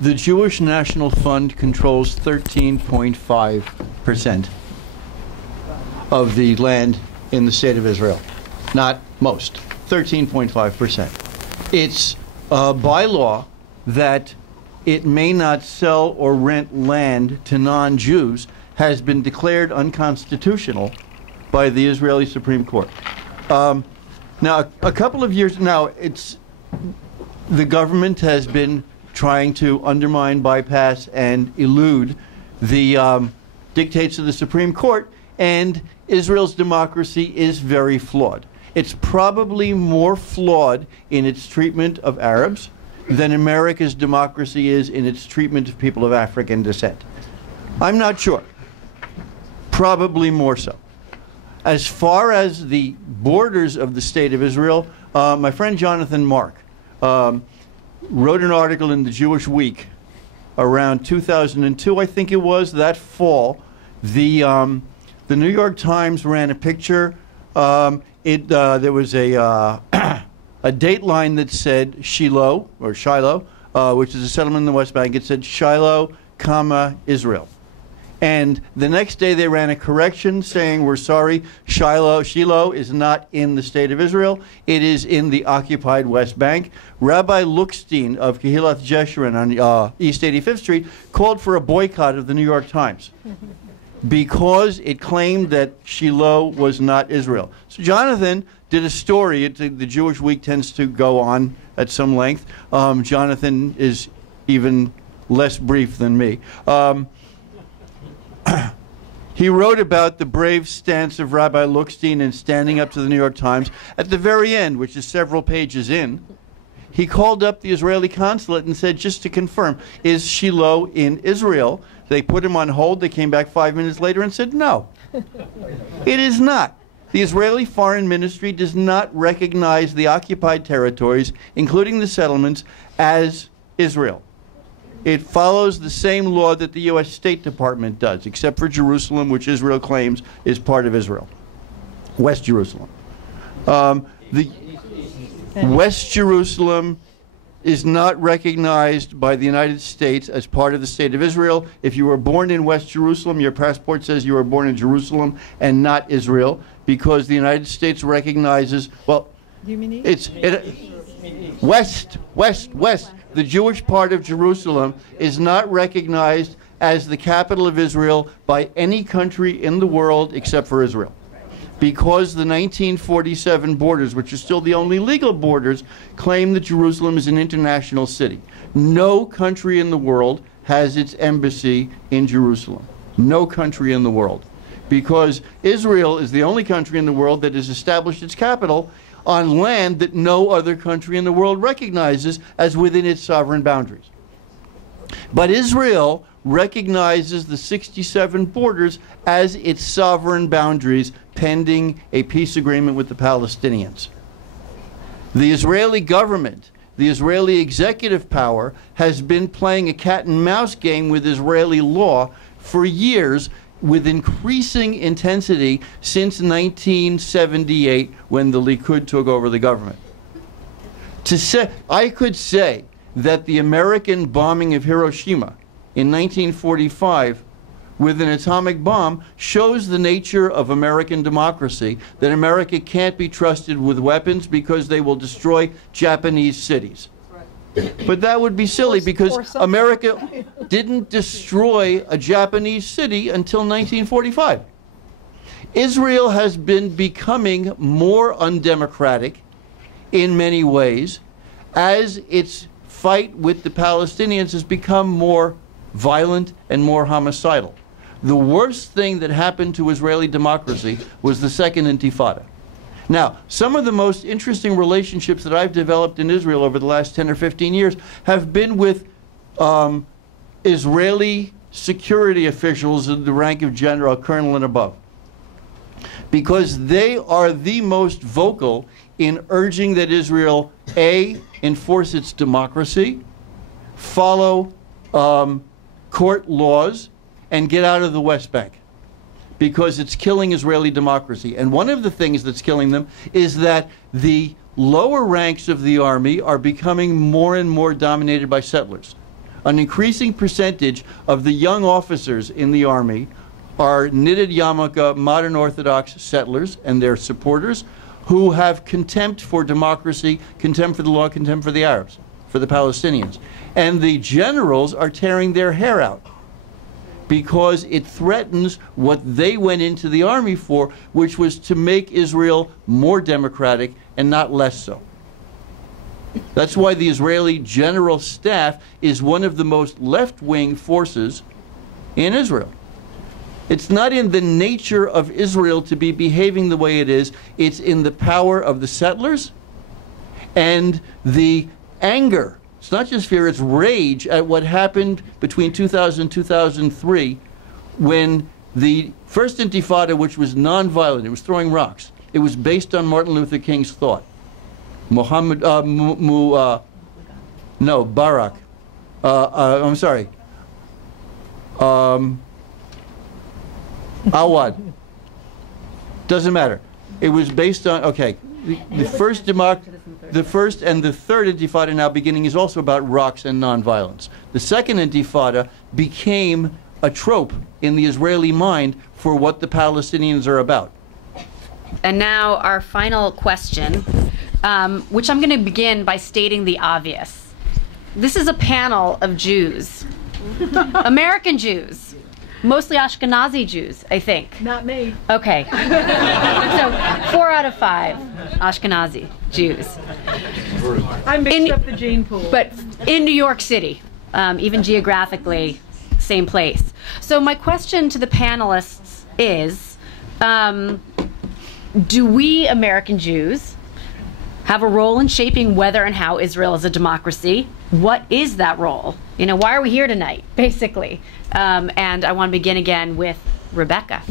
The Jewish National Fund controls 13.5% of the land in the state of Israel. Not most. 13.5%. It's by law that it may not sell or rent land to non-Jews has been declared unconstitutional by the Israeli Supreme Court. Now, a couple of years now, the government has been trying to undermine, bypass, and elude the dictates of the Supreme Court, and Israel's democracy is very flawed. It's probably more flawed in its treatment of Arabs than America's democracy is in its treatment of people of African descent. I'm not sure. Probably more so. As far as the borders of the State of Israel, my friend Jonathan Mark wrote an article in the Jewish Week around 2002, I think it was, that fall. The New York Times ran a picture. There was a date line that said Shiloh, which is a settlement in the West Bank. It said Shiloh, comma, Israel. And the next day they ran a correction saying, we're sorry, Shiloh is not in the State of Israel. It is in the occupied West Bank. Rabbi Lookstein of Kehilat Jeshurun on East 85th Street called for a boycott of the New York Times because it claimed that Shiloh was not Israel. So Jonathan did a story. The Jewish Week tends to go on at some length. Jonathan is even less brief than me. He wrote about the brave stance of Rabbi Lookstein in standing up to the New York Times. At the very end, which is several pages in, he called up the Israeli consulate and said, just to confirm, is Shiloh in Israel? They put him on hold. They came back 5 minutes later and said, no, it is not. The Israeli Foreign Ministry does not recognize the occupied territories, including the settlements, as Israel. It follows the same law that the U.S. State Department does, except for Jerusalem, which Israel claims is part of Israel. West Jerusalem. The West Jerusalem is not recognized by the United States as part of the State of Israel. If you were born in West Jerusalem, your passport says you were born in Jerusalem and not Israel, because the United States recognizes, well, West. The Jewish part of Jerusalem is not recognized as the capital of Israel by any country in the world except for Israel, because the 1947 borders, which are still the only legal borders, claim that Jerusalem is an international city. No country in the world has its embassy in Jerusalem. No country in the world. Because Israel is the only country in the world that has established its capital on land that no other country in the world recognizes as within its sovereign boundaries. But Israel recognizes the 67 borders as its sovereign boundaries pending a peace agreement with the Palestinians. The Israeli government, the Israeli executive power, has been playing a cat and mouse game with Israeli law for years, with increasing intensity since 1978, when the Likud took over the government. I could say that the American bombing of Hiroshima in 1945 with an atomic bomb shows the nature of American democracy, that America can't be trusted with weapons because they will destroy Japanese cities. But that would be silly, because America didn't destroy a Japanese city until 1945. Israel has been becoming more undemocratic in many ways as its fight with the Palestinians has become more violent and more homicidal. The worst thing that happened to Israeli democracy was the Second Intifada. Now, some of the most interesting relationships that I've developed in Israel over the last 10 or 15 years have been with Israeli security officials in the rank of general, colonel and above, because they are the most vocal in urging that Israel, A, enforce its democracy, follow court laws, and get out of the West Bank, because it's killing Israeli democracy. And one of the things that's killing them is that the lower ranks of the army are becoming more and more dominated by settlers. An increasing percentage of the young officers in the Army are knitted yarmulke, modern Orthodox settlers and their supporters who have contempt for democracy, contempt for the law, contempt for the Arabs, for the Palestinians. And the generals are tearing their hair out because it threatens what they went into the army for, which was to make Israel more democratic and not less so. That's why the Israeli General Staff is one of the most left-wing forces in Israel. It's not in the nature of Israel to be behaving the way it is. It's in the power of the settlers and the anger. It's not just fear, it's rage at what happened between 2000 and 2003 when the first Intifada, which was nonviolent, it was throwing rocks, it was based on Martin Luther King's thought. Barak. I'm sorry. Awad. Doesn't matter. It was based on, okay, the first and the third Intifada now beginning is also about rocks and nonviolence. The second Intifada became a trope in the Israeli mind for what the Palestinians are about. And now our final question, which I'm going to begin by stating the obvious. This is a panel of Jews, American Jews, mostly Ashkenazi Jews, I think. Not me. Okay. So 4 out of 5 Ashkenazi Jews. I mixed up the gene pool. But in New York City, even geographically, same place. So my question to the panelists is, do we American Jews have a role in shaping whether and how Israel is a democracy? What is that role? You know, why are we here tonight, basically? And I want to begin again with Rebecca.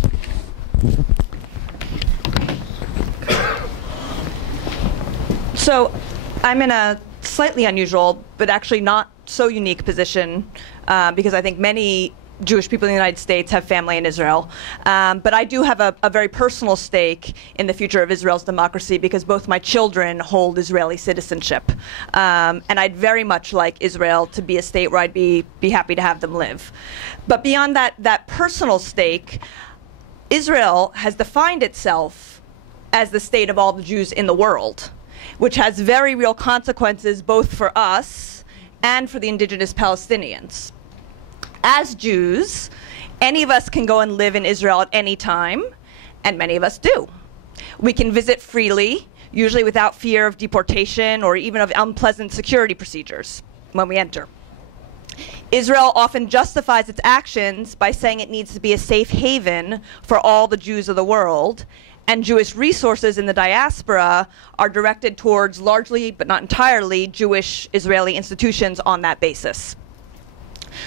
So I'm in a slightly unusual, but actually not so unique position, because I think many Jewish people in the United States have family in Israel. But I do have a very personal stake in the future of Israel's democracy because both my children hold Israeli citizenship. And I'd very much like Israel to be a state where I'd be happy to have them live. But beyond that personal stake, Israel has defined itself as the state of all the Jews in the world, which has very real consequences both for us and for the indigenous Palestinians. As Jews, any of us can go and live in Israel at any time, and many of us do. We can visit freely, usually without fear of deportation or even of unpleasant security procedures when we enter. Israel often justifies its actions by saying it needs to be a safe haven for all the Jews of the world, and Jewish resources in the diaspora are directed towards largely, but not entirely, Jewish Israeli institutions on that basis.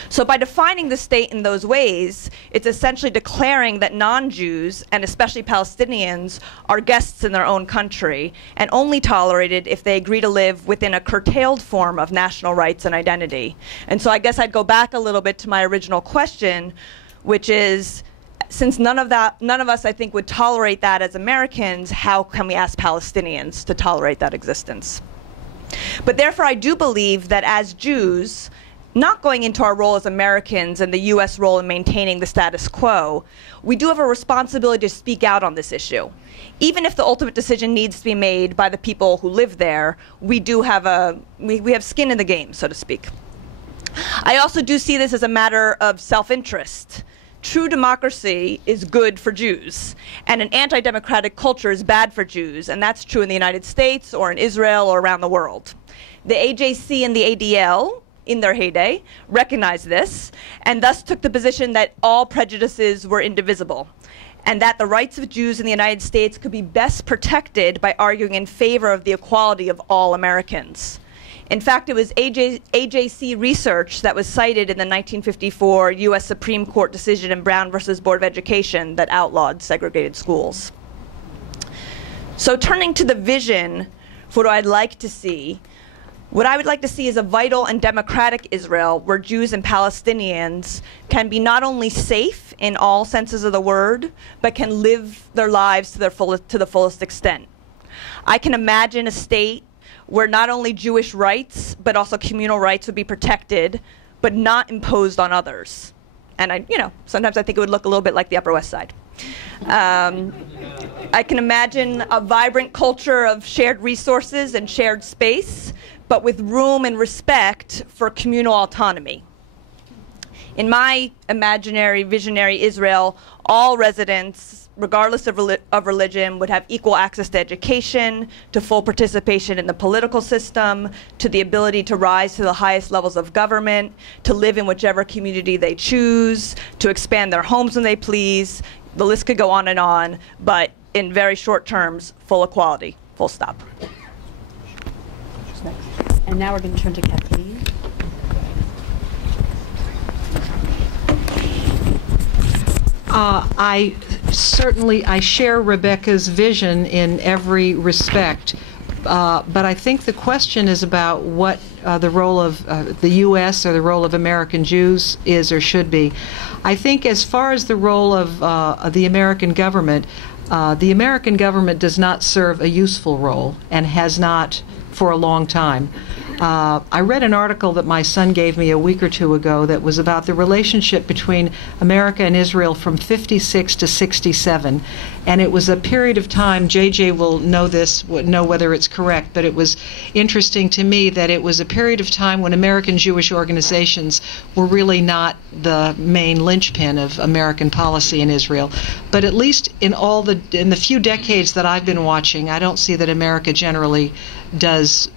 So by defining the state in those ways, it's essentially declaring that non-Jews, and especially Palestinians, are guests in their own country and only tolerated if they agree to live within a curtailed form of national rights and identity. And so I guess I'd go back a little bit to my original question, which is, since none of us, I think, would tolerate that as Americans, how can we ask Palestinians to tolerate that existence? But therefore, I do believe that as Jews, not going into our role as Americans and the US role in maintaining the status quo, we do have a responsibility to speak out on this issue. Even if the ultimate decision needs to be made by the people who live there, we do have we have skin in the game, so to speak. I also do see this as a matter of self-interest. True democracy is good for Jews, and an anti-democratic culture is bad for Jews, and that's true in the United States or in Israel or around the world. The AJC and the ADL, in their heyday, recognized this, and thus took the position that all prejudices were indivisible, and that the rights of Jews in the United States could be best protected by arguing in favor of the equality of all Americans. In fact, it was AJC research that was cited in the 1954 US Supreme Court decision in Brown versus Board of Education that outlawed segregated schools. So turning to the vision for what I'd like to see, what I would like to see is a vital and democratic Israel where Jews and Palestinians can be not only safe in all senses of the word, but can live their lives to the fullest extent. I can imagine a state where not only Jewish rights, but also communal rights would be protected, but not imposed on others. And sometimes I think it would look a little bit like the Upper West Side. I can imagine a vibrant culture of shared resources and shared space, but with room and respect for communal autonomy. In my imaginary, visionary Israel, all residents, regardless of religion, would have equal access to education, to full participation in the political system, to the ability to rise to the highest levels of government, to live in whichever community they choose, to expand their homes when they please. The list could go on, but in very short terms, full equality, full stop. And now we're going to turn to Kathleen. I share Rebecca's vision in every respect, but I think the question is about what the role of the U.S. or the role of American Jews is or should be. I think as far as the role of the American government does not serve a useful role and has not for a long time. I read an article that my son gave me a week or two ago that was about the relationship between America and Israel from 56 to 67. And it was a period of time, JJ will know whether it's correct, but it was interesting to me that it was a period of time when American Jewish organizations were really not the main linchpin of American policy in Israel. But at least in the few decades that I've been watching, I don't see that America generally does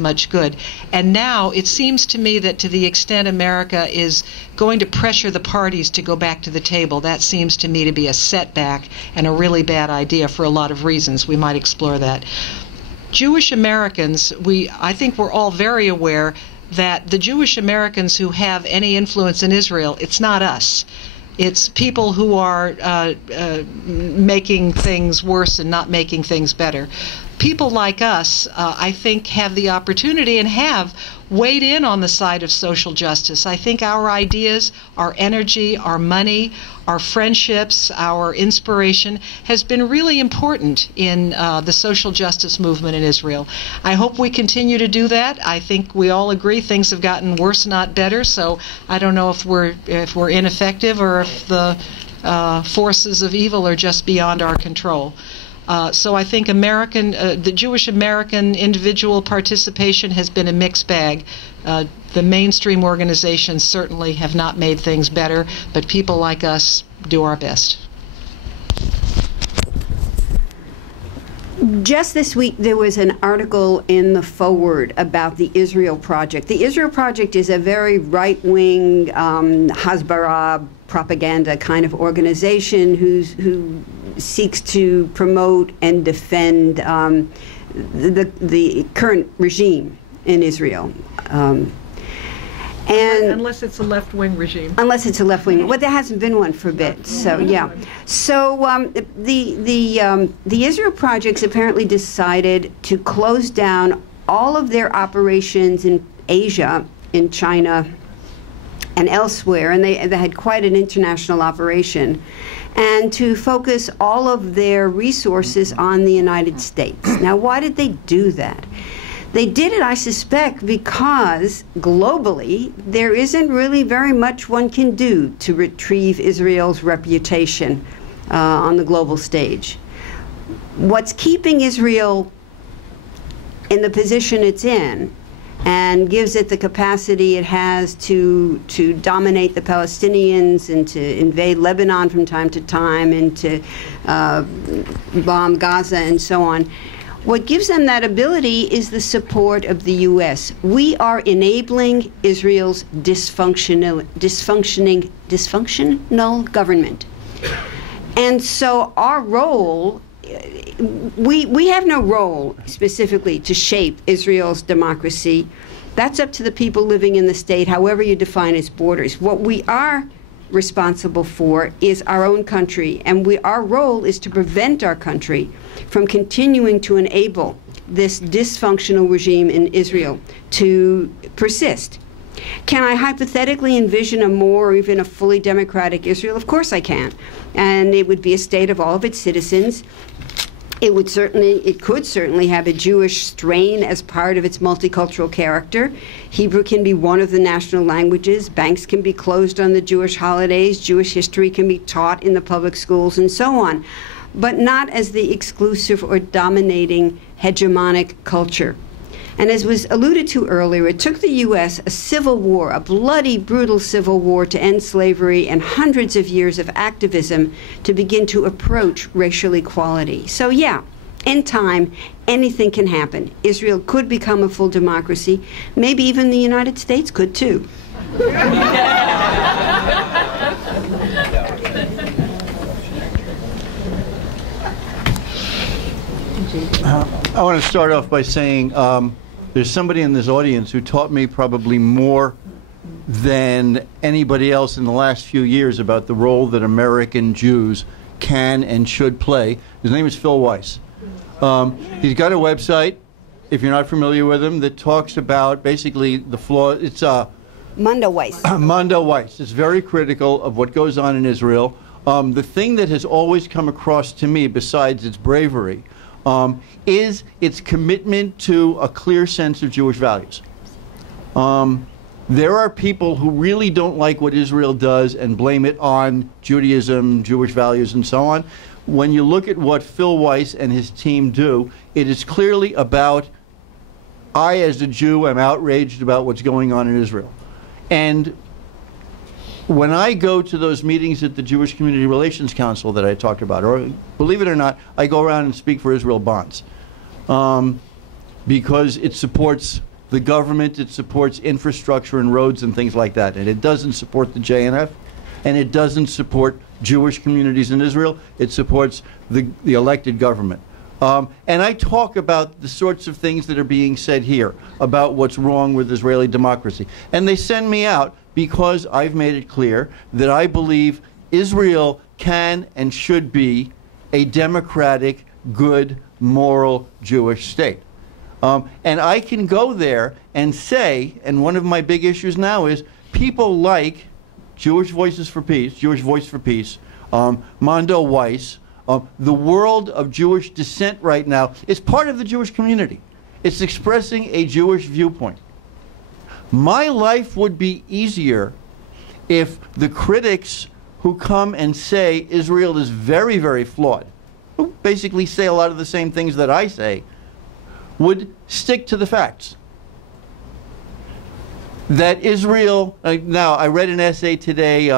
much good. And now it seems to me that to the extent America is going to pressure the parties to go back to the table, that seems to me to be a setback and a really bad idea for a lot of reasons. We might explore that. Jewish Americans, I think we're all very aware that the Jewish Americans who have any influence in Israel, it's not us. It's people who are making things worse and not making things better. People like us, I think, have the opportunity and have weighed in on the side of social justice. I think our ideas, our energy, our money, our friendships, our inspiration has been really important in the social justice movement in Israel. I hope we continue to do that. I think we all agree things have gotten worse, not better, so I don't know if we're ineffective or if the forces of evil are just beyond our control. So I think the Jewish American individual participation has been a mixed bag. The mainstream organizations certainly have not made things better, but people like us do our best. Just this week, there was an article in the Forward about the Israel Project. The Israel Project is a very right-wing Hasbara propaganda kind of organization who seeks to promote and defend the current regime in Israel. And unless it's a left-wing regime. Unless it's a left-wing. Well, there hasn't been one for a bit, so yeah. So the Israel Projects apparently decided to close down all of their operations in Asia, in China, and elsewhere, and they had quite an international operation, and to focus all of their resources on the United States. Now, why did they do that? They did it, I suspect, because globally there isn't really very much one can do to retrieve Israel's reputation on the global stage. What's keeping Israel in the position it's in and gives it the capacity it has to dominate the Palestinians and to invade Lebanon from time to time and to bomb Gaza and so on. What gives them that ability is the support of the U.S. We are enabling Israel's dysfunctional government. And so our role, we have no role specifically to shape Israel's democracy. That's up to the people living in the state, however you define its borders. What we are responsible for is our own country, and our role is to prevent our country from continuing to enable this dysfunctional regime in Israel to persist. Can I hypothetically envision a more or even a fully democratic Israel? Of course I can. And it would be a state of all of its citizens It could certainly have a Jewish strain as part of its multicultural character. Hebrew can be one of the national languages. Banks can be closed on the Jewish holidays. Jewish history can be taught in the public schools and so on, but not as the exclusive or dominating hegemonic culture. And as was alluded to earlier, it took the U.S. a civil war, a bloody, brutal civil war to end slavery and hundreds of years of activism to begin to approach racial equality. So yeah, in time, anything can happen. Israel could become a full democracy. Maybe even the United States could too. I want to start off by saying there's somebody in this audience who taught me probably more than anybody else in the last few years about the role that American Jews can and should play. His name is Phil Weiss. He's got a website, if you're not familiar with him, that talks about basically the flaw. It's Mondo Weiss. Mondo Weiss. It's very critical of what goes on in Israel. The thing that has always come across to me, besides its bravery, is its commitment to a clear sense of Jewish values. There are people who really don't like what Israel does and blame it on Judaism, Jewish values, and so on. When you look at what Phil Weiss and his team do, it is clearly about, I as a Jew am outraged about what's going on in Israel. And when I go to those meetings at the Jewish Community Relations Council that I talked about, or believe it or not, I go around and speak for Israel Bonds, because it supports the government, it supports infrastructure and roads and things like that, and it doesn't support the JNF, and it doesn't support Jewish communities in Israel. It supports the elected government. And I talk about the sorts of things that are being said here about what's wrong with Israeli democracy. And they send me out because I've made it clear that I believe Israel can and should be a democratic, good, moral Jewish state. And I can go there and say, and one of my big issues now is people like Jewish Voices for Peace, Jewish Voice for Peace, Mondo Weiss, the world of Jewish dissent right now is part of the Jewish community. It's expressing a Jewish viewpoint. My life would be easier if the critics who come and say Israel is very, very flawed, who basically say a lot of the same things that I say, would stick to the facts. That Israel, now I read an essay today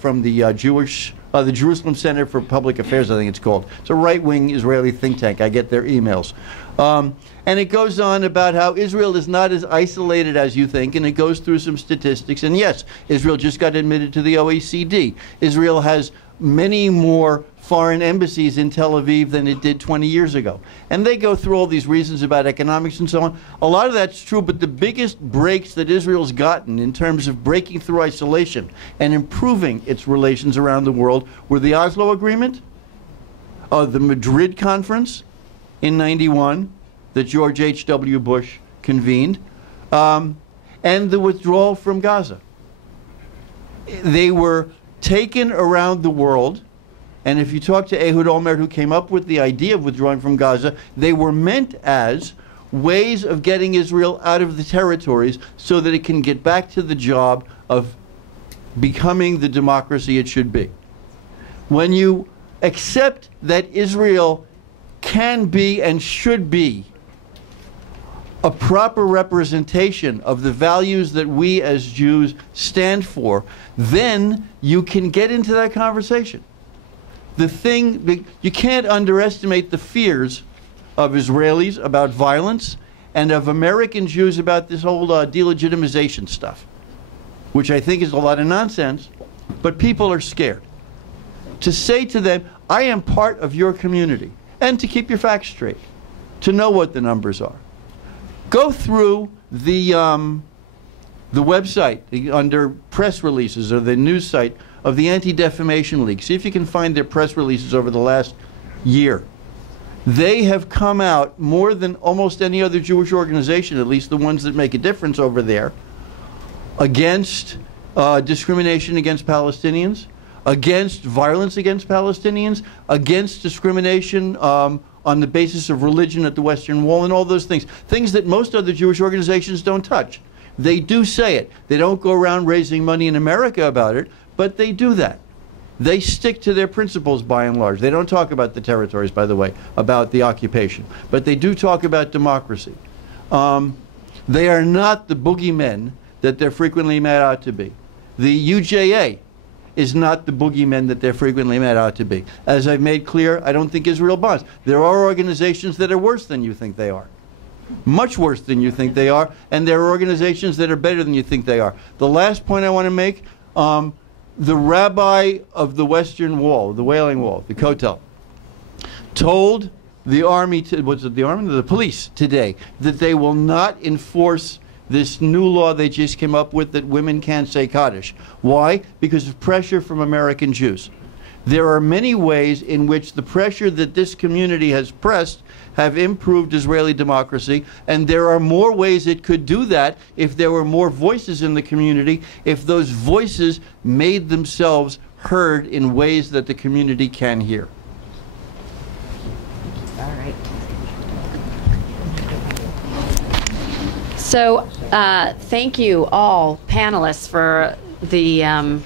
from the Jerusalem Center for Public Affairs, I think it's called. It's a right-wing Israeli think tank. I get their emails. And it goes on about how Israel is not as isolated as you think, and it goes through some statistics. And yes, Israel just got admitted to the OECD. Israel has many more foreign embassies in Tel Aviv than it did 20 years ago. And they go through all these reasons about economics and so on. A lot of that's true, but the biggest breaks that Israel's gotten in terms of breaking through isolation and improving its relations around the world were the Oslo Agreement, the Madrid Conference in '91 that George H.W. Bush convened, and the withdrawal from Gaza. They were taken around the world, and if you talk to Ehud Olmert, who came up with the idea of withdrawing from Gaza, they were meant as ways of getting Israel out of the territories so that it can get back to the job of becoming the democracy it should be. When you accept that Israel can be and should be a proper representation of the values that we as Jews stand for, then you can get into that conversation. You can't underestimate the fears of Israelis about violence and of American Jews about this whole delegitimization stuff, which I think is a lot of nonsense, but people are scared. To say to them, I am part of your community, and to keep your facts straight, to know what the numbers are. Go through the website under press releases or the news site of the Anti-Defamation League. See if you can find their press releases over the last year. They have come out more than almost any other Jewish organization, at least the ones that make a difference over there, against discrimination against Palestinians, against violence against Palestinians, against discrimination on the basis of religion at the Western Wall and all those things. Things that most other Jewish organizations don't touch. They do say it. They don't go around raising money in America about it, but they do that. They stick to their principles by and large. They don't talk about the territories, by the way, about the occupation. But they do talk about democracy. They are not the boogeymen that they're frequently made out to be. The UJA is not the boogeymen that they're frequently made out to be. As I've made clear, I don't think Israel bonds. There are organizations that are worse than you think they are. Much worse than you think they are, and there are organizations that are better than you think they are. The last point I want to make, the rabbi of the Western Wall, the Wailing Wall, the Kotel, told the army, was it the army? The police today, that they will not enforce this new law they just came up with that women can't say Kaddish. Why? Because of pressure from American Jews. There are many ways in which the pressure that this community has pressed have improved Israeli democracy, and there are more ways it could do that if there were more voices in the community, if those voices made themselves heard in ways that the community can hear. All right. So, thank you all panelists for the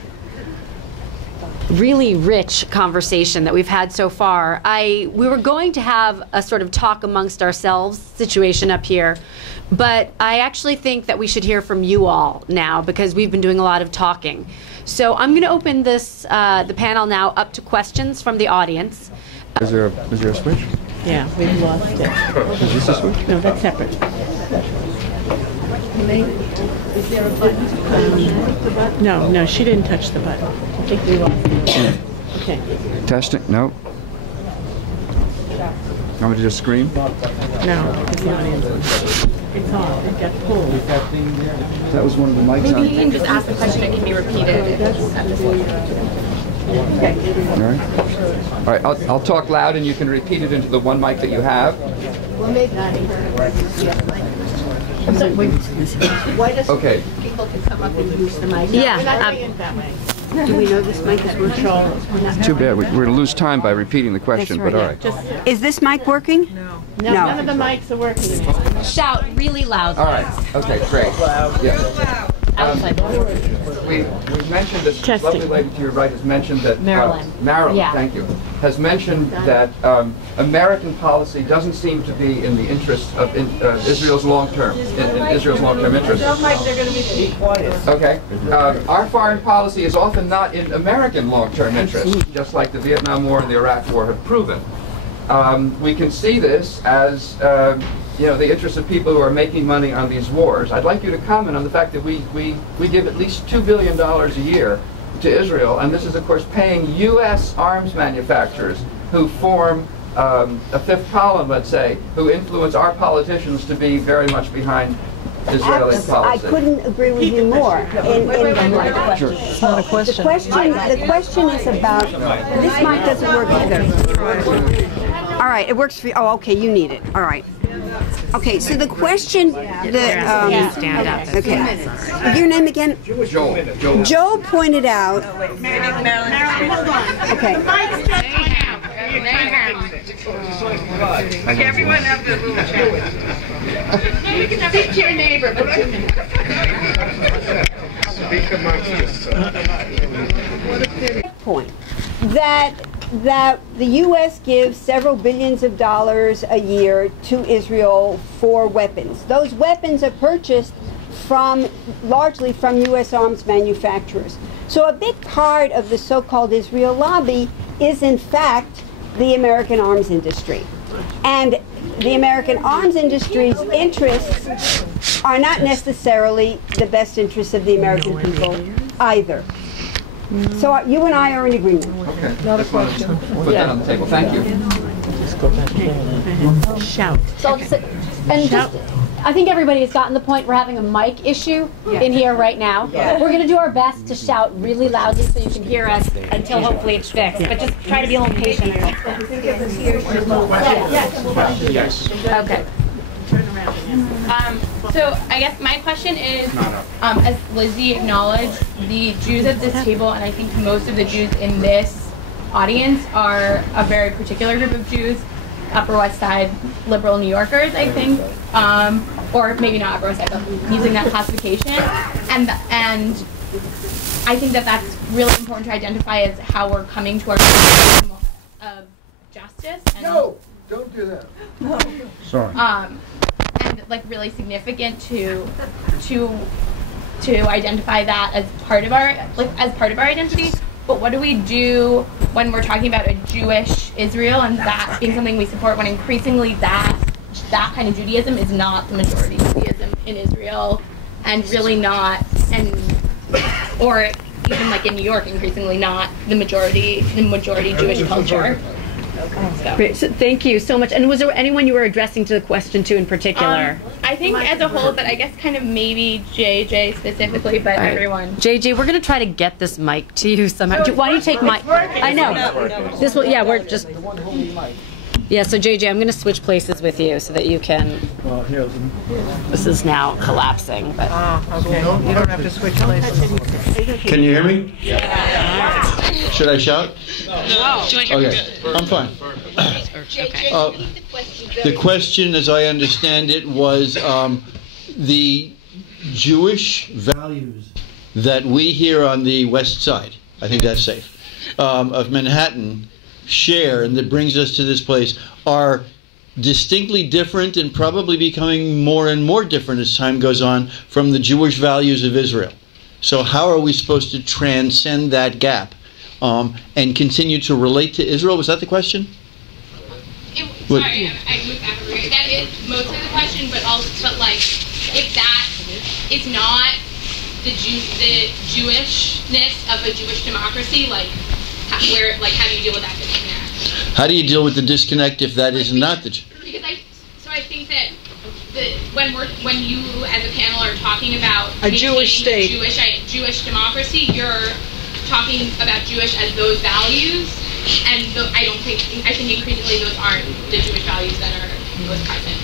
really rich conversation that we've had so far. We were going to have a sort of talk amongst ourselves situation up here, but I actually think that we should hear from you all now because we've been doing a lot of talking. So I'm going to open this the panel now up to questions from the audience. Is there a switch? Yeah, we've lost it. Is this a switch? No, that's separate. Is there a button? No, she didn't touch the button. I think we lost it. Okay. Testing? No. Want me to just scream? No, it's the audience. It's on. It got pulled. That was one of the mics on. Maybe you can just ask the question, it can be repeated. All right, I'll talk loud and you can repeat it into the one mic that you have. Okay. People can come up and use the mic. Yeah, We're not doing it that way. Do we know this mic is working? Too bad. We're going to lose time by repeating the question, but all right. Is this mic working? No, No. none of the mics are working. shout really loud. All right. Okay, great. Yeah. We mentioned this Testing. lovely lady to your right has mentioned that Marilyn. Marilyn, Yeah. thank you, has mentioned that American policy doesn't seem to be in the interest of Israel's long-term, in Israel's long-term interest. Okay. Our foreign policy is often not in American long-term interest, just like the Vietnam War and the Iraq War have proven. We can see this as the interests of people who are making money on these wars. I'd like you to comment on the fact that we give at least $2 billion a year to Israel, and this is, of course, paying U.S. arms manufacturers who form a fifth column, let's say, who influence our politicians to be very much behind Israeli I policy. couldn't agree with you more. Sure. It's not a question. The question is about, this mic doesn't work either. All right, it works for you. Oh, okay, you need it. All right. Okay, so the question, Stand up. okay, your name again? Joel. Joe pointed out. Okay. Everyone have the little chat. You can speak to your neighbor. Speak amongst yourselves. Point. That the U.S. gives several billions of dollars a year to Israel for weapons. Those weapons are purchased largely from U.S. arms manufacturers. So a big part of the so-called Israel lobby is in fact the American arms industry. And the American arms industry's interests are not necessarily the best interests of the American people either. So you and I are in agreement. Okay. Not a question. Put that on the table. Thank you. Shout. So, I think everybody has gotten the point. We're having a mic issue in here right now. We're going to do our best to shout really loudly so you can hear us until hopefully it's fixed. But just try to be a little patient. Yes. Okay. So I guess my question is, as Lizzie acknowledged, the Jews at this table, and I think most of the Jews in this audience are a very particular group of Jews, Upper West Side liberal New Yorkers, I think, or maybe not Upper West Side, but using that classification, and I think that that's really important to identify as how we're coming to our system of justice. And, no, don't do that. No. Sorry. And like really significant to identify that as part of our identity. But what do we do when we're talking about a Jewish Israel and that being something we support when increasingly that kind of Judaism is not the majority Judaism in Israel and really not, or even like in New York, increasingly not the majority Jewish culture. Great. So thank you so much. And was there anyone you were addressing to the question to in particular? I think as a whole, but I guess kind of maybe JJ specifically, but All right. everyone. JJ, we're going to try to get this mic to you somehow. Why don't you take my? I know. This will. Yeah, we're just. Yeah. So JJ, I'm going to switch places with you so that you can. This is now collapsing. But. Okay. You don't have to switch places. Can you hear me? Should I shout? No. Okay, I'm fine. The question, as I understand it, was the Jewish values that we here on the west side, I think that's safe, of Manhattan share, and that brings us to this place, are distinctly different and probably becoming more and more different as time goes on from the Jewish values of Israel. So how are we supposed to transcend that gap and continue to relate to Israel? Was that the question? Sorry, I moved back over here. That is most of the question, but like, if that is not the Jewishness of a Jewish democracy, like, how do you deal with that disconnect? How do you deal with the disconnect if that is not the? Because I think that when you as a panel are talking about a Jewish state, Jewish democracy, you're talking about Jewish as those values, and I think increasingly those aren't the Jewish values that are most present.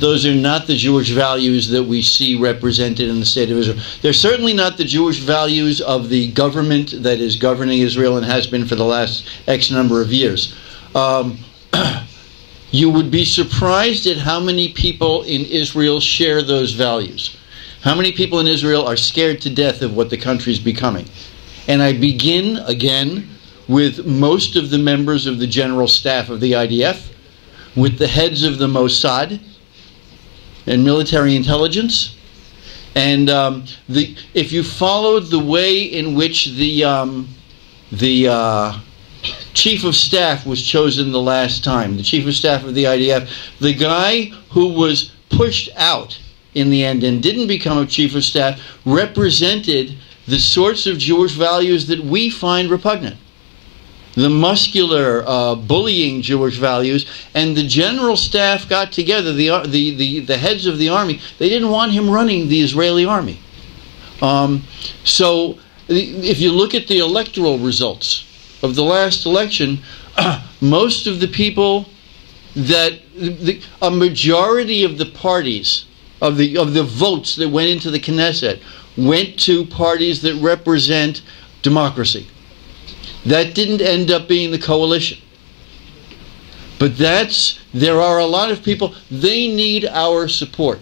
Those are not the Jewish values that we see represented in the state of Israel. They're certainly not the Jewish values of the government that is governing Israel and has been for the last X number of years. You would be surprised at how many people in Israel share those values. How many people in Israel are scared to death of what the country is becoming? And I begin, again, with most of the members of the general staff of the IDF, with the heads of the Mossad and military intelligence. And if you followed the way in which the chief of staff was chosen the last time, the chief of staff of the IDF, the guy who was pushed out in the end and didn't become a chief of staff, represented the sorts of Jewish values that we find repugnant. The muscular, bullying Jewish values, and the general staff got together, the heads of the army, they didn't want him running the Israeli army. So if you look at the electoral results of the last election, most of the people a majority of the parties, of the votes that went into the Knesset, went to parties that represent democracy. That didn't end up being the coalition. But there are a lot of people, they need our support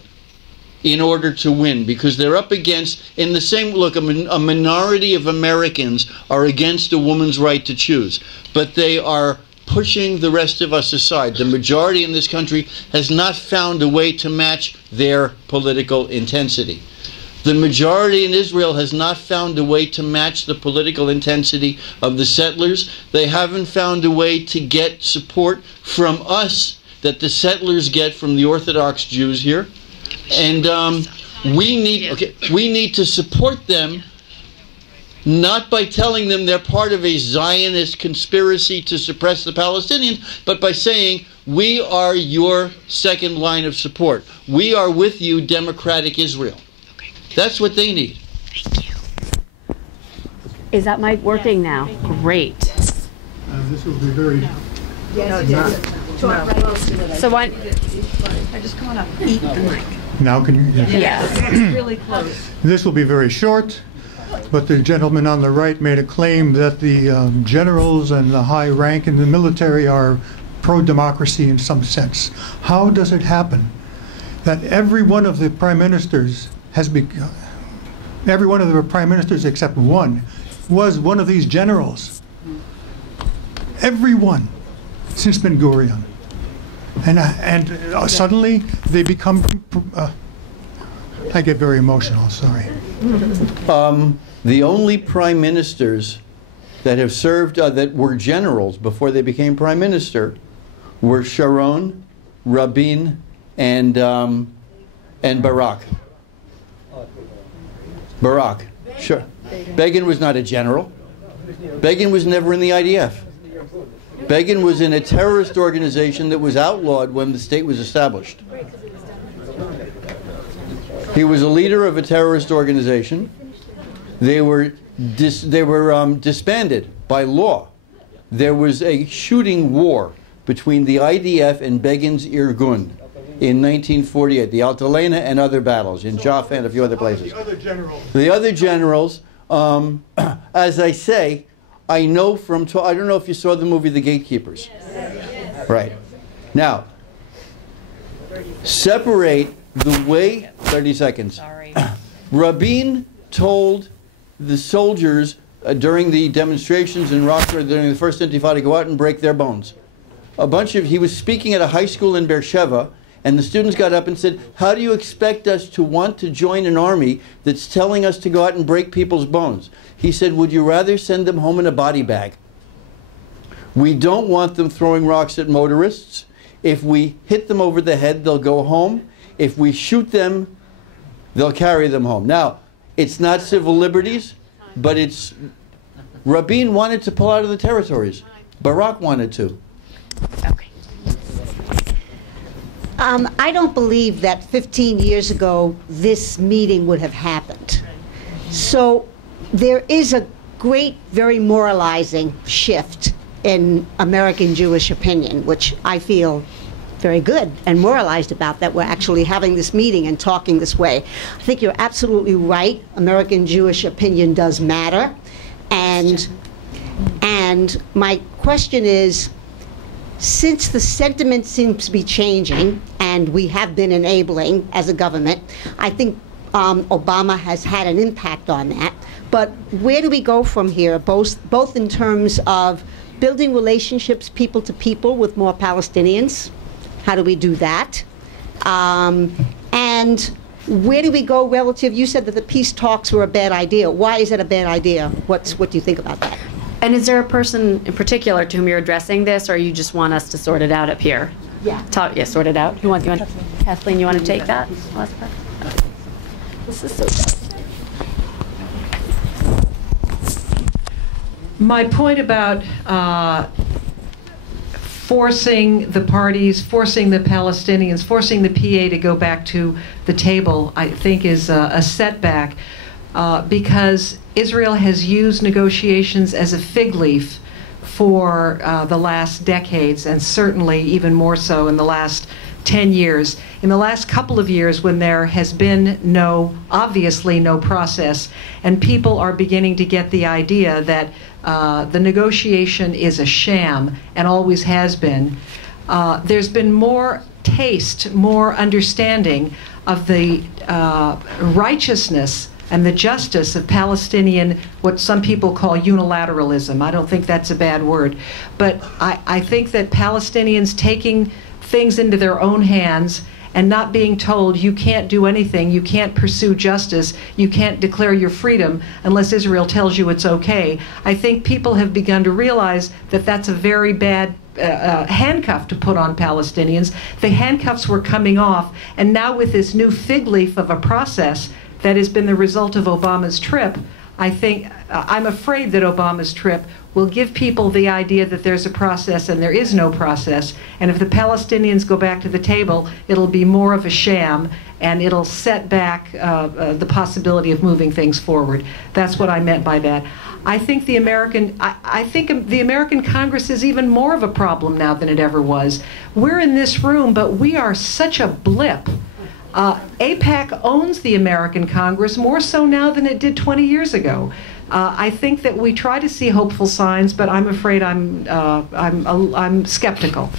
in order to win, because they're up against, in the same, look, a minority of Americans are against a woman's right to choose, but they are pushing the rest of us aside. The majority in this country has not found a way to match their political intensity. The majority in Israel has not found a way to match the political intensity of the settlers. They haven't found a way to get support from us that the settlers get from the Orthodox Jews here. And we need to support them, not by telling them they're part of a Zionist conspiracy to suppress the Palestinians, but by saying, we are your second line of support. We are with you, democratic Israel. That's what they need. Thank you. Is that mic working now? Great. This will be very... So why... I just come up. Eat the mic. Now can you hear? Yes. It's really close. This will be very short, but the gentleman on the right made a claim that the generals and the high rank in the military are pro-democracy in some sense. How does it happen that every one of the prime ministers has become, every one of the prime ministers except one was one of these generals? Every one since Ben Gurion. And suddenly they become, I get very emotional, sorry. The only prime ministers that have served, that were generals before they became prime minister, were Sharon, Rabin, and Barak. Barak. Sure. Begin was not a general. Begin was never in the IDF. Begin was in a terrorist organization that was outlawed when the state was established. He was a leader of a terrorist organization. They were disbanded by law. There was a shooting war between the IDF and Begin's Irgun in 1948, the Altalena and other battles, in Jaffa and a few other places. The other generals, as I say, I know from, I don't know if you saw the movie The Gatekeepers. Yes. Right. Now, separate the way, 30 seconds. Sorry. Rabin told the soldiers during the demonstrations in Rockford during the first Intifada to go out and break their bones. He was speaking at a high school in Beersheba, and the students got up and said, how do you expect us to want to join an army that's telling us to go out and break people's bones? He said, would you rather send them home in a body bag? We don't want them throwing rocks at motorists. If we hit them over the head, they'll go home. If we shoot them, they'll carry them home. Now, it's not civil liberties, but it's... Rabin wanted to pull out of the territories. Barak wanted to. Okay. I don't believe that 15 years ago this meeting would have happened. So there is a great, very moralizing shift in American Jewish opinion, which I feel very good and moralized about, that we're actually having this meeting and talking this way. I think you're absolutely right. American Jewish opinion does matter. And my question is, since the sentiment seems to be changing, and we have been enabling as a government, I think Obama has had an impact on that. But where do we go from here, both in terms of building relationships people to people with more Palestinians? How do we do that? And where do we go relative? You said that the peace talks were a bad idea. Why is that a bad idea? What do you think about that? And is there a person in particular to whom you're addressing this, or you just want us to sort it out up here? Yeah. Yeah, sort it out. Kathleen, you want to take that last part? Okay. This is so bad. My point about forcing the parties, forcing the Palestinians, forcing the PA to go back to the table, I think is a setback because Israel has used negotiations as a fig leaf for the last decades, and certainly even more so in the last 10 years. In the last couple of years, when there has been obviously no process, and people are beginning to get the idea that the negotiation is a sham and always has been, there's been more taste, more understanding of the righteousness and the justice of Palestinian, what some people call unilateralism. I don't think that's a bad word. But I think that Palestinians taking things into their own hands and not being told you can't do anything, you can't pursue justice, you can't declare your freedom unless Israel tells you it's okay. I think people have begun to realize that that's a very bad handcuff to put on Palestinians. The handcuffs were coming off, and now with this new fig leaf of a process that has been the result of Obama's trip, I think, I'm afraid that Obama's trip will give people the idea that there's a process and there is no process. And if the Palestinians go back to the table, it'll be more of a sham, and it'll set back the possibility of moving things forward. That's what I meant by that. I think the American Congress is even more of a problem now than it ever was. We're in this room, but we are such a blip. AIPAC owns the American Congress more so now than it did 20 years ago. I think that we try to see hopeful signs, but I'm afraid I'm skeptical.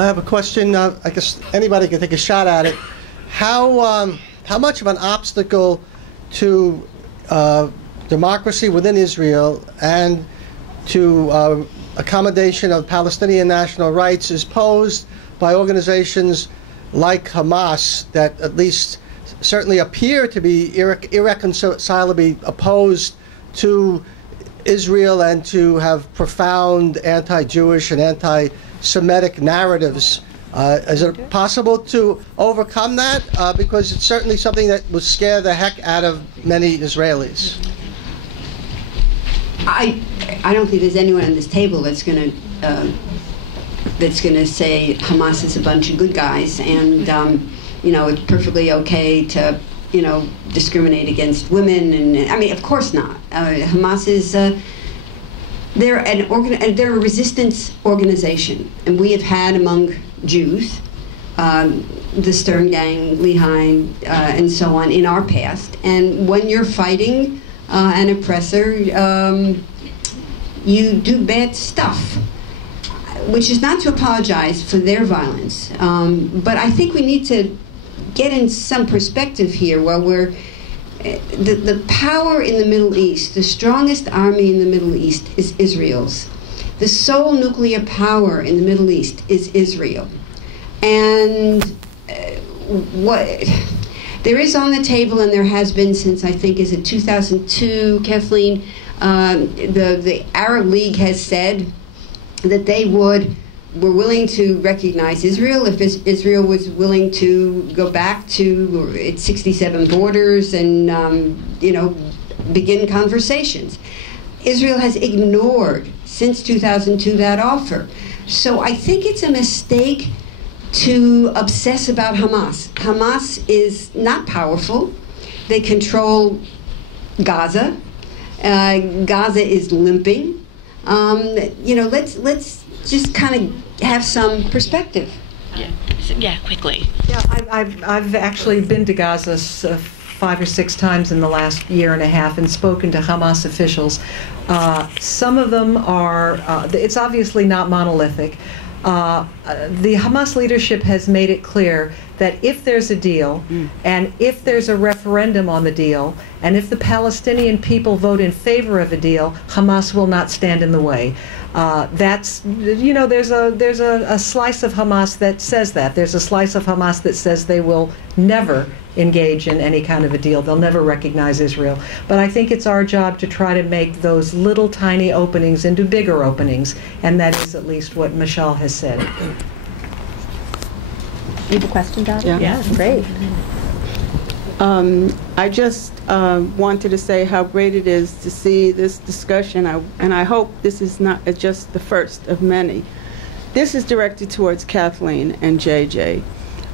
I have a question. I guess anybody can take a shot at it. How much of an obstacle to democracy within Israel and to accommodation of Palestinian national rights is posed by organizations like Hamas that at least certainly appear to be irreconcilably opposed to Israel and to have profound anti-Jewish and anti-Semitic narratives? Is it possible to overcome that? Because it's certainly something that would scare the heck out of many Israelis. I don't think there's anyone on this table that's going to say Hamas is a bunch of good guys and it's perfectly okay to discriminate against women. And I mean, of course not. Hamas is they're a resistance organization, and we have had among Jews the Stern Gang, Lehi, and so on in our past. And when you're fighting an oppressor, you do bad stuff, which is not to apologize for their violence. But I think we need to get in some perspective here where we're the power in the Middle East, the strongest army in the Middle East is Israel's. The sole nuclear power in the Middle East is Israel. And what there is on the table, and there has been since, I think, is it 2002, Kathleen, the Arab League has said that they were willing to recognize Israel if Israel was willing to go back to its 67 borders and begin conversations. Israel has ignored since 2002 that offer. So I think it's a mistake to obsess about Hamas. Hamas is not powerful. They control Gaza. Gaza is limping. Let's just kind of have some perspective. Yeah, quickly. Yeah, I've actually been to Gaza 5 or 6 times in the last year and a half and spoken to Hamas officials. Some of them are, it's obviously not monolithic. The Hamas leadership has made it clear that if there's a deal, and if there's a referendum on the deal, and if the Palestinian people vote in favor of a deal, Hamas will not stand in the way. There's a slice of Hamas that says that. There's a slice of Hamas that says they will never engage in any kind of a deal. They'll never recognize Israel. But I think it's our job to try to make those little tiny openings into bigger openings, and that is at least what Michelle has said. You have a question, Donna? Yeah. Great. I just wanted to say how great it is to see this discussion, and I hope this is not just the first of many. This is directed towards Kathleen and JJ.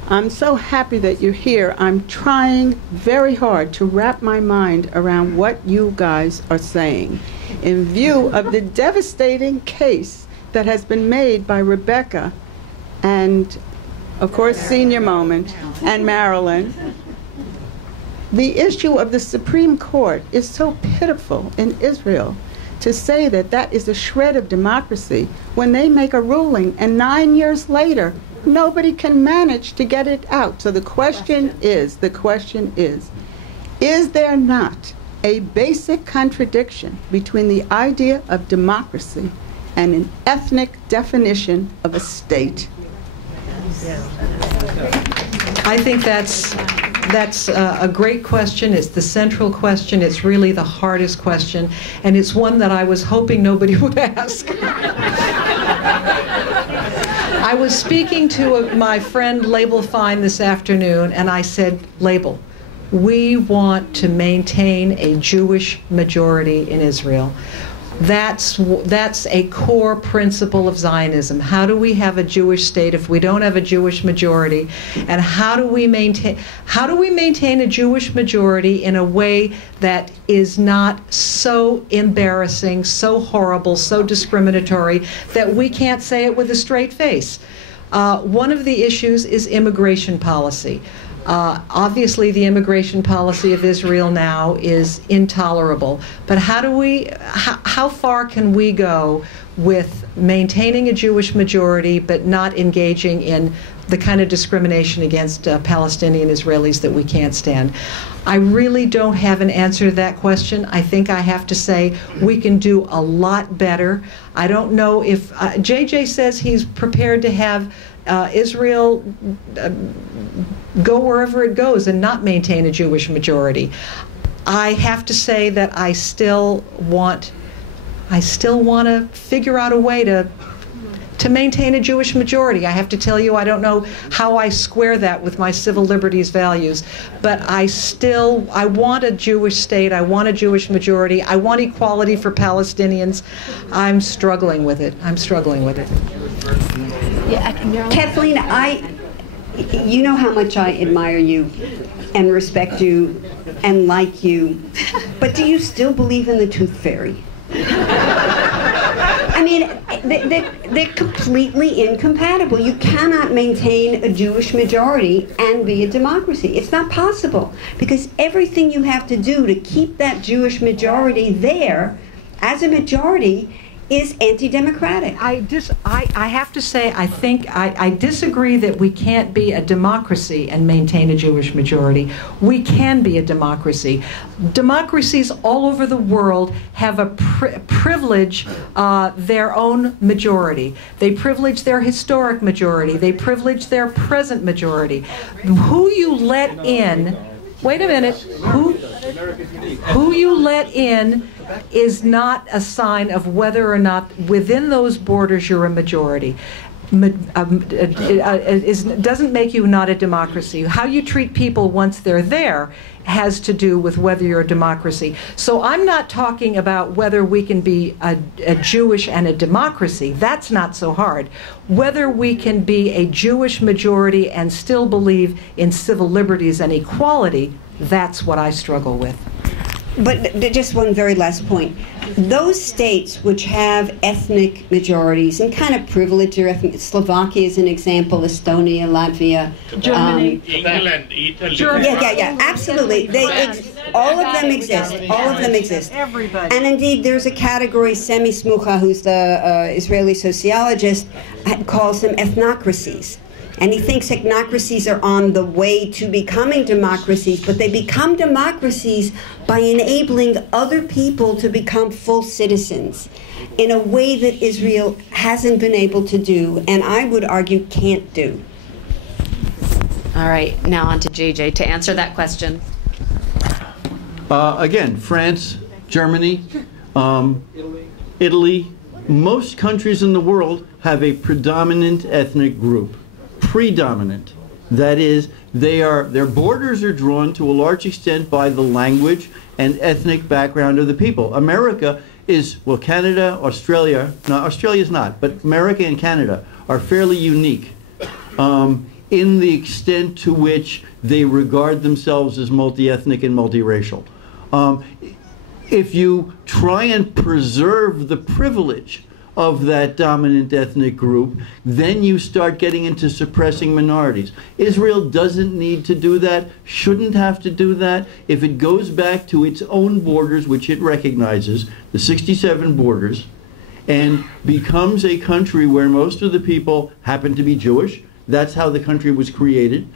I'm so happy that you're here. I'm trying very hard to wrap my mind around what you guys are saying in view of the devastating case that has been made by Rebecca and, of course, Senior Moment and Marilyn. The issue of the Supreme Court is so pitiful in Israel to say that that is a shred of democracy when they make a ruling and 9 years later nobody can manage to get it out. So the question is there not a basic contradiction between the idea of democracy and an ethnic definition of a state? I think that's a great question. It's the central question. It's really the hardest question, and it's one that I was hoping nobody would ask. I was speaking to my friend Label Fine this afternoon, and I said, Label, we want to maintain a Jewish majority in Israel. That's a core principle of Zionism. How do we have a Jewish state if we don't have a Jewish majority? And how do we maintain a Jewish majority in a way that is not so embarrassing, so horrible, so discriminatory that we can't say it with a straight face? One of the issues is immigration policy. Obviously, the immigration policy of Israel now is intolerable. But how far can we go with maintaining a Jewish majority but not engaging in the kind of discrimination against Palestinian Israelis that we can't stand? I really don't have an answer to that question. I think I have to say we can do a lot better. I don't know if JJ says he's prepared to have Israel go wherever it goes and not maintain a Jewish majority. I have to say that I still want to figure out a way to maintain a Jewish majority. I have to tell you, I don't know how I square that with my civil liberties values, but I want a Jewish state, I want a Jewish majority, I want equality for Palestinians. I'm struggling with it. Kathleen, you know how much I admire you and respect you and like you, but do you still believe in the tooth fairy? I mean, they're completely incompatible. You cannot maintain a Jewish majority and be a democracy. It's not possible, because everything you have to do to keep that Jewish majority there as a majority is anti-democratic. I have to say, I disagree that we can't be a democracy and maintain a Jewish majority. We can be a democracy. Democracies all over the world have a privilege their own majority. They privilege their historic majority. They privilege their present majority. Who you let in, wait a minute, who you let in is not a sign of whether or not within those borders you're a majority. It doesn't make you not a democracy. How you treat people once they're there has to do with whether you're a democracy. So I'm not talking about whether we can be a Jewish and a democracy. That's not so hard. Whether we can be a Jewish majority and still believe in civil liberties and equality, that's what I struggle with. But just one very last point. Those states which have ethnic majorities and kind of privilege their ethnic, Slovakia is an example, Estonia, Latvia, Germany, England, Italy. Yeah, absolutely. All of them exist. All of them exist. Everybody. And indeed, there's a category. Semi Smucha, who's the Israeli sociologist, calls them ethnocracies. And he thinks ethnocracies are on the way to becoming democracies, but they become democracies by enabling other people to become full citizens in a way that Israel hasn't been able to do, and I would argue can't do. All right, now on to JJ to answer that question. Again, France, Germany, Italy, most countries in the world have a predominant ethnic group. Predominant. That is, their borders are drawn to a large extent by the language and ethnic background of the people. America is, well, Canada, Australia, no, Australia's not, but America and Canada are fairly unique in the extent to which they regard themselves as multi-ethnic and multiracial. If you try and preserve the privilege of that dominant ethnic group, then you start getting into suppressing minorities. Israel doesn't need to do that, shouldn't have to do that. If it goes back to its own borders, which it recognizes, the 67 borders, and becomes a country where most of the people happen to be Jewish, that's how the country was created.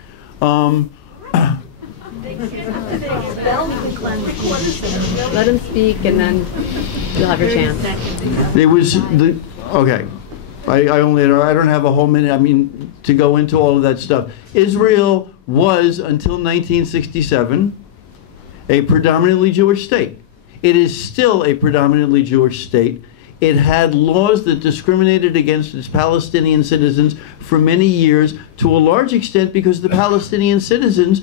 Let him speak, and then you'll have your chance. There was okay. I don't have a whole minute. I mean, to go into all of that stuff. Israel was until 1967 a predominantly Jewish state. It is still a predominantly Jewish state. It had laws that discriminated against its Palestinian citizens for many years, to a large extent because the Palestinian citizens,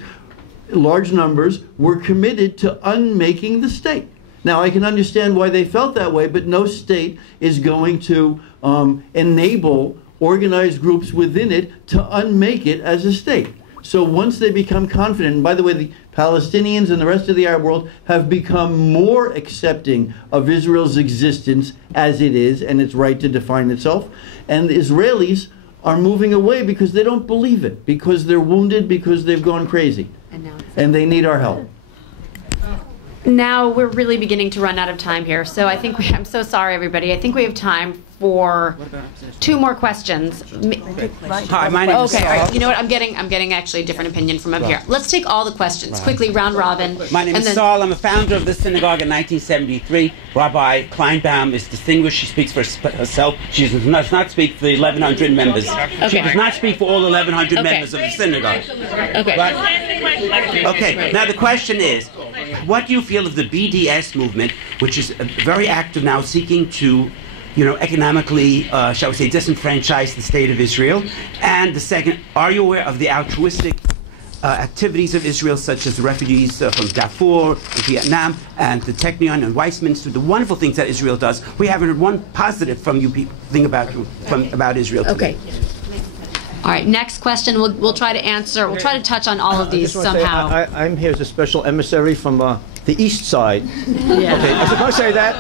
large numbers, were committed to unmaking the state. Now, I can understand why they felt that way, but no state is going to enable organized groups within it to unmake it as a state. So once they become confident, and by the way, the Palestinians and the rest of the Arab world have become more accepting of Israel's existence as it is and its right to define itself, and the Israelis are moving away because they don't believe it, because they're wounded, because they've gone crazy. And they need our help. Now we're really beginning to run out of time here, so I think I'm so sorry, everybody. I think we have time for 2 more questions. Hi, my name is Okay, Saul. all right. You know what? I'm getting actually a different opinion from up here. Let's take all the questions quickly, round robin. My name is Saul. I'm a founder of the synagogue in 1973. Rabbi Kleinbaum is distinguished. She speaks for herself. She does not speak for the 1,100 members. She does not speak for all 1,100 members of the synagogue. Okay, now the question is, what do you feel of the BDS movement, which is very active now, seeking to economically, shall we say, disenfranchise the state of Israel? And the second, are you aware of the altruistic activities of Israel, such as the refugees from Darfur, Vietnam, and the Technion and Weissminster, the wonderful things that Israel does? We haven't heard one positive from you people thing about Israel today. Okay. All right, next question. We'll try to answer. We'll try to touch on all of these somehow. I'm here as a special emissary from the east side. Yeah. Okay, I was supposed to say that.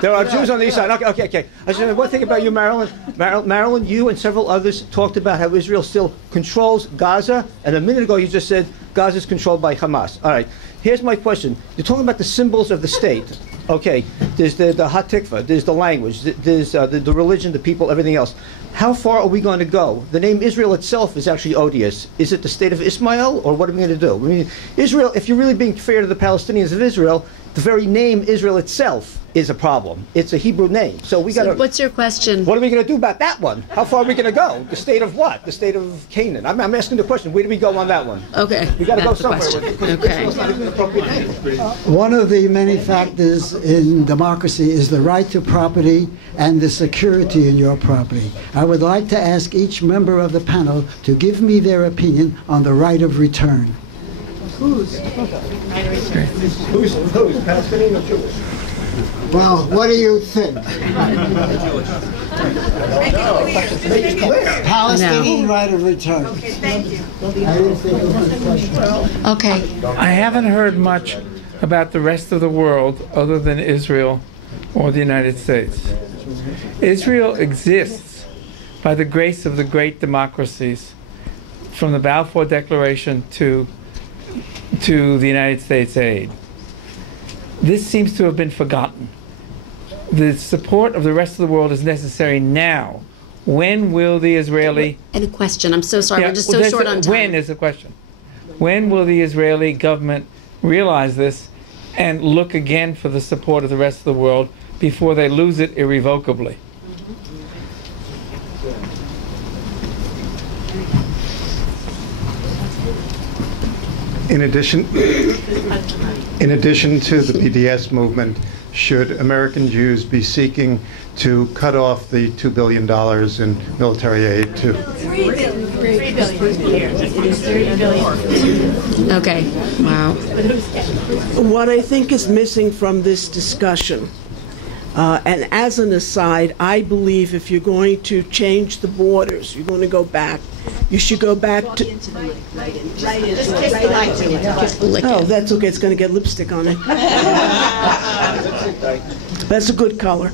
There are Jews on the east side. Okay. I was saying one thing about you, Marilyn. Marilyn, you and several others talked about how Israel still controls Gaza, and a minute ago you just said Gaza is controlled by Hamas. All right, here's my question. You're talking about the symbols of the state. Okay, there's the Hatikva, there's the language, there's the religion, the people, everything else. How far are we going to go? The name Israel itself is actually odious. Is it the state of Ismail, or what are we going to do? I mean, Israel, if you're really being fair to the Palestinians of Israel, the very name Israel itself is a problem. It's a Hebrew name. So we got to... What's your question? What are we going to do about that one? How far are we going to go? The state of what? The state of Canaan. I'm asking the question. Where do we go on that one? Okay. We got to go That's the somewhere. question. Okay. One of the many factors in democracy is the right to property and the security in your property. I would like to ask each member of the panel to give me their opinion on the right of return. Who's Palestinian or Jewish? Well, what do you think? Palestinian right of return. Okay, thank you. Okay. I haven't heard much about the rest of the world other than Israel or the United States. Israel exists by the grace of the great democracies, from the Balfour Declaration to the United States aid. This seems to have been forgotten. The support of the rest of the world is necessary now. When will the Israeli... And a question. I'm so sorry. We're just so short on time. When is the question. When will the Israeli government realize this and look again for the support of the rest of the world before they lose it irrevocably? In addition to the BDS movement, should American Jews be seeking to cut off the $2 billion in military aid to... $3 billion. Okay. Wow. What I think is missing from this discussion, and as an aside, I believe if you're going to change the borders, you're going to go back, you should go back to... Oh, that's okay. It's going to get lipstick on it. That's a good color.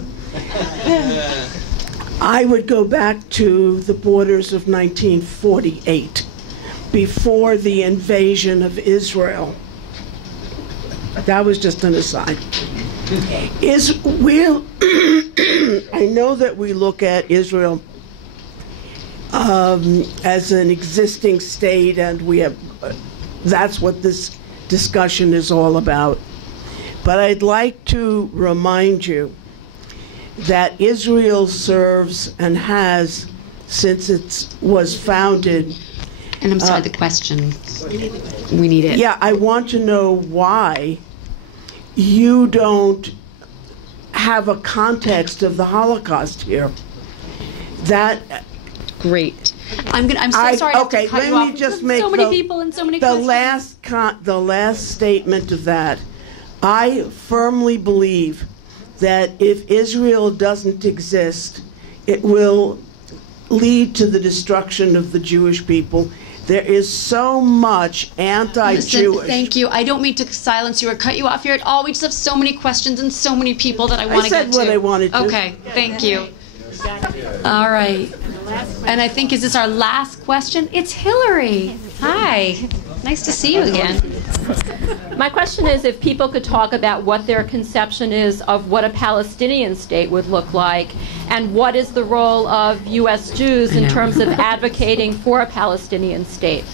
I would go back to the borders of 1948, before the invasion of Israel. That was just an aside. I know that we look at Israel as an existing state, and we have that's what this discussion is all about. But I'd like to remind you that Israel serves and has, since it was founded... And I'm sorry, the question. We need it. Yeah, I want to know why you don't have a context of the Holocaust here. That... Great. I'm so sorry to have to cut you off. Let me just make so many people and so many questions. The last statement of that. I firmly believe that if Israel doesn't exist, it will lead to the destruction of the Jewish people. There is so much anti-Jewish. Listen, thank you. I don't mean to silence you or cut you off here at all. We just have so many questions and so many people that I want to get to. I said what I wanted to. Okay, thank you. All right. And I think, is this our last question? It's Hillary. Hi. Nice to see you again. My question is if people could talk about what their conception is of what a Palestinian state would look like, and what is the role of U.S. Jews in terms of advocating for a Palestinian state.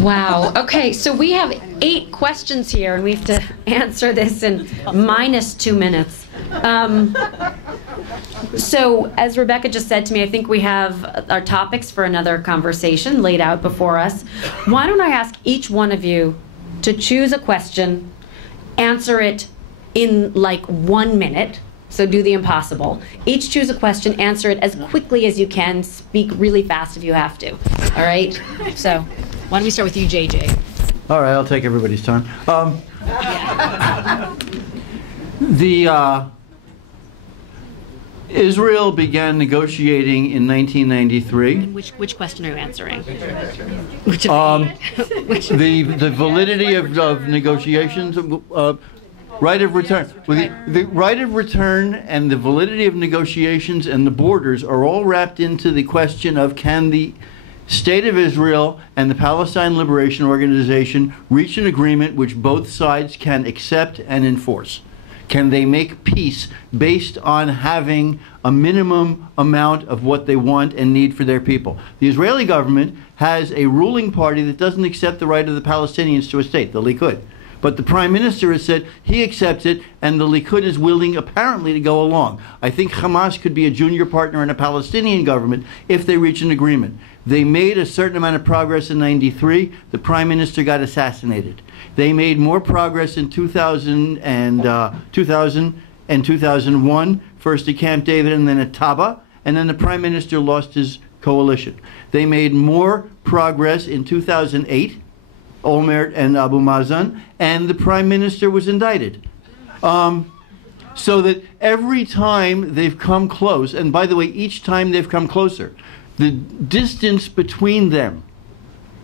Wow. Okay, so we have 8 questions here, and we have to answer this in -2 minutes. So, as Rebecca just said to me, I think we have our topics for another conversation laid out before us. Why don't I ask each one of you to choose a question, answer it in like 1 minute. So do the impossible. Each choose a question, answer it as quickly as you can, speak really fast if you have to. All right? So, why don't we start with you, JJ? All right, I'll take everybody's time. Israel began negotiating in 1993. Which question are you answering? The validity of negotiations, right of return. The right of return and the validity of negotiations and the borders are all wrapped into the question of, can the State of Israel and the Palestine Liberation Organization reach an agreement which both sides can accept and enforce? Can they make peace based on having a minimum amount of what they want and need for their people? The Israeli government has a ruling party that doesn't accept the right of the Palestinians to a state, the Likud. But the Prime Minister has said he accepts it, and the Likud is willing, apparently, to go along. I think Hamas could be a junior partner in a Palestinian government if they reach an agreement. They made a certain amount of progress in '93. The Prime Minister got assassinated. They made more progress in 2000 and 2001, first at Camp David and then at Taba, and then the Prime Minister lost his coalition. They made more progress in 2008, Olmert and Abu Mazen, and the Prime Minister was indicted. So that every time they've come close, and by the way, each time they've come closer, the distance between them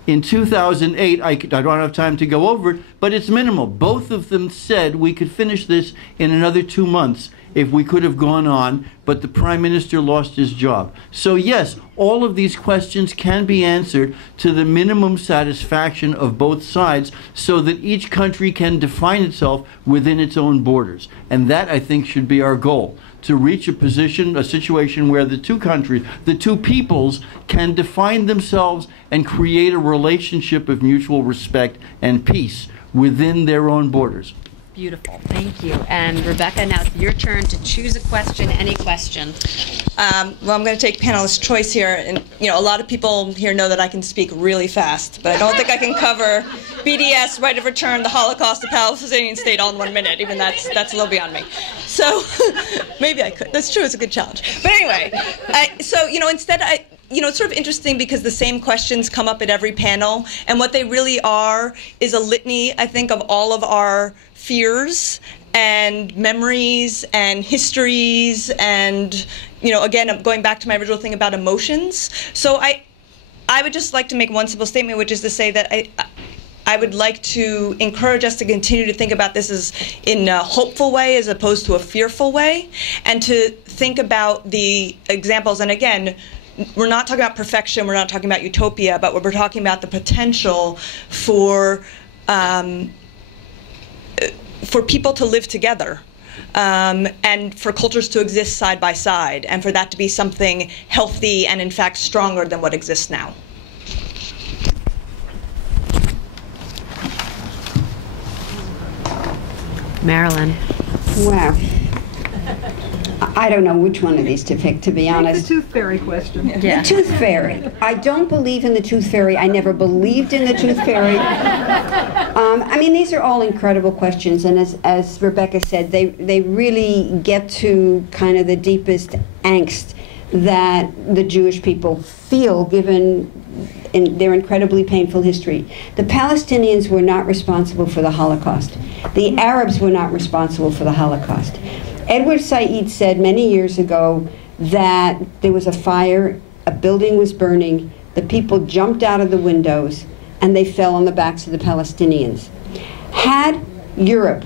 in 2008, I don't have time to go over it, but it's minimal. Both of them said we could finish this in another 2 months if we could have gone on, but the Prime Minister lost his job. So yes, all of these questions can be answered to the minimum satisfaction of both sides so that each country can define itself within its own borders. And that, I think, should be our goal, to reach a situation where the two countries, the two peoples, can define themselves and create a relationship of mutual respect and peace within their own borders. Beautiful. Thank you. And Rebecca, now it's your turn to choose a question, any question. Well, I'm going to take panelist choice here, and a lot of people here know that I can speak really fast, but I don't think I can cover BDS, right of return, the Holocaust, the Palestinian state all in 1 minute. Even that's a little beyond me. So maybe I could. That's true. It's a good challenge. But anyway, instead it's sort of interesting because the same questions come up at every panel, and what they really are is a litany, I think, of all of our fears and memories and histories and, again, going back to my original thing about emotions. So I would just like to make one simple statement, which is to say that I would like to encourage us to continue to think about this as in a hopeful way as opposed to a fearful way, and to think about the examples. And again, we're not talking about perfection, we're not talking about utopia, but we're talking about the potential for people to live together, and for cultures to exist side by side, and for that to be something healthy and in fact stronger than what exists now. Marilyn. Wow. I don't know which one of these to pick, to be honest. The tooth fairy question. Yeah. The tooth fairy. I don't believe in the tooth fairy. I never believed in the tooth fairy. These are all incredible questions, and as Rebecca said, they really get to kind of the deepest angst that the Jewish people feel given in their incredibly painful history. The Palestinians were not responsible for the Holocaust. The Arabs were not responsible for the Holocaust. Edward Said said many years ago that there was a fire, a building was burning, the people jumped out of the windows, and they fell on the backs of the Palestinians. Had Europe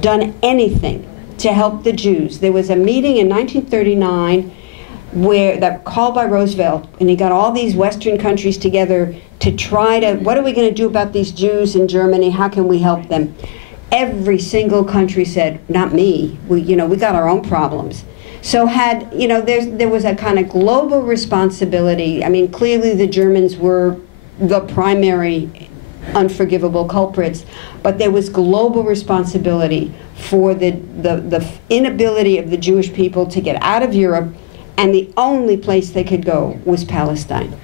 done anything to help the Jews. There was a meeting in 1939 that called by Roosevelt, and he got all these Western countries together to try to, what are we going to do about these Jews in Germany? How can we help them? Every single country said, not me. We got our own problems. So there was a kind of global responsibility. I mean, clearly the Germans were the primary unforgivable culprits, but there was global responsibility for the inability of the Jewish people to get out of Europe, and the only place they could go was Palestine.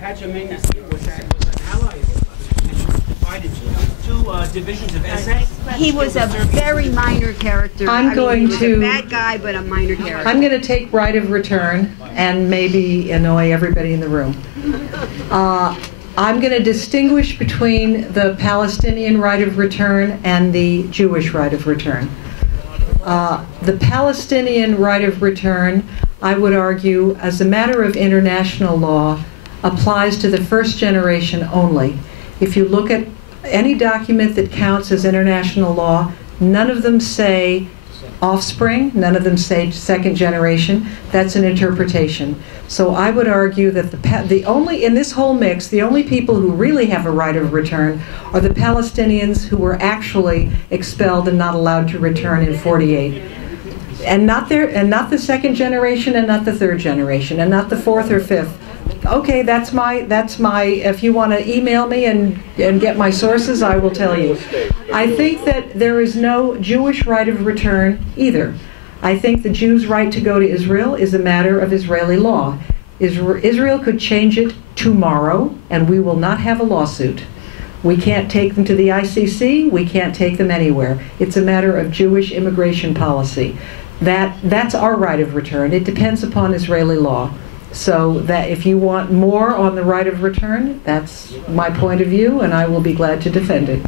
Divisions of SS. He was a very minor character. He was a bad guy, but a minor character. I'm going to take right of return and maybe annoy everybody in the room. I'm going to distinguish between the Palestinian right of return and the Jewish right of return. The Palestinian right of return, I would argue, as a matter of international law, applies to the first generation only. If you look at any document that counts as international law, none of them say offspring, none of them say second generation. That's an interpretation. So I would argue that in this whole mix, the only people who really have a right of return are the Palestinians who were actually expelled and not allowed to return in 48. And not the second generation, and not the third generation, and not the fourth or fifth. Okay, that's my, if you want to email me and get my sources, I will tell you. I think that there is no Jewish right of return either. I think the Jews' right to go to Israel is a matter of Israeli law. Israel could change it tomorrow, and we will not have a lawsuit. We can't take them to the ICC, we can't take them anywhere. It's a matter of Jewish immigration policy. That's our right of return. It depends upon Israeli law. So that if you want more on the right of return, that's my point of view, and I will be glad to defend it.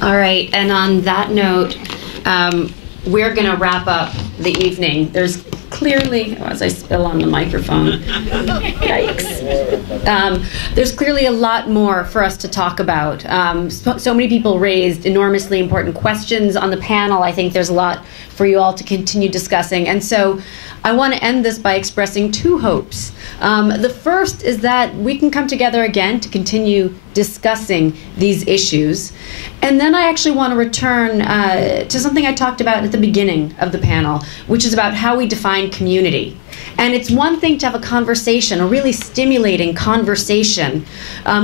All right, and on that note, we're going to wrap up the evening. There's clearly, as I spill on the microphone, yikes. There's clearly a lot more for us to talk about. So many people raised enormously important questions on the panel. I think there's a lot for you all to continue discussing. And so I want to end this by expressing two hopes. The first is that we can come together again to continue discussing these issues. And then I actually want to return to something I talked about at the beginning of the panel, which is about how we define community. And it's one thing to have a conversation, a really stimulating conversation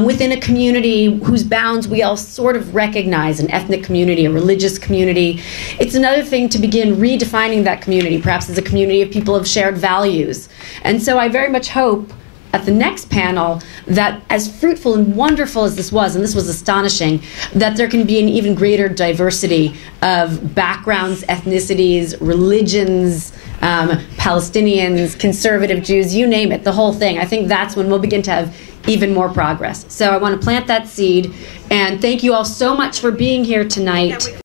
within a community whose bounds we all sort of recognize, an ethnic community, a religious community. It's another thing to begin redefining that community, perhaps as a community of people of shared values. And so I very much hope at the next panel that, as fruitful and wonderful as this was, and this was astonishing, that there can be an even greater diversity of backgrounds, ethnicities, religions, Palestinians, conservative Jews, you name it, the whole thing. I think that's when we'll begin to have even more progress. So I want to plant that seed, and thank you all so much for being here tonight.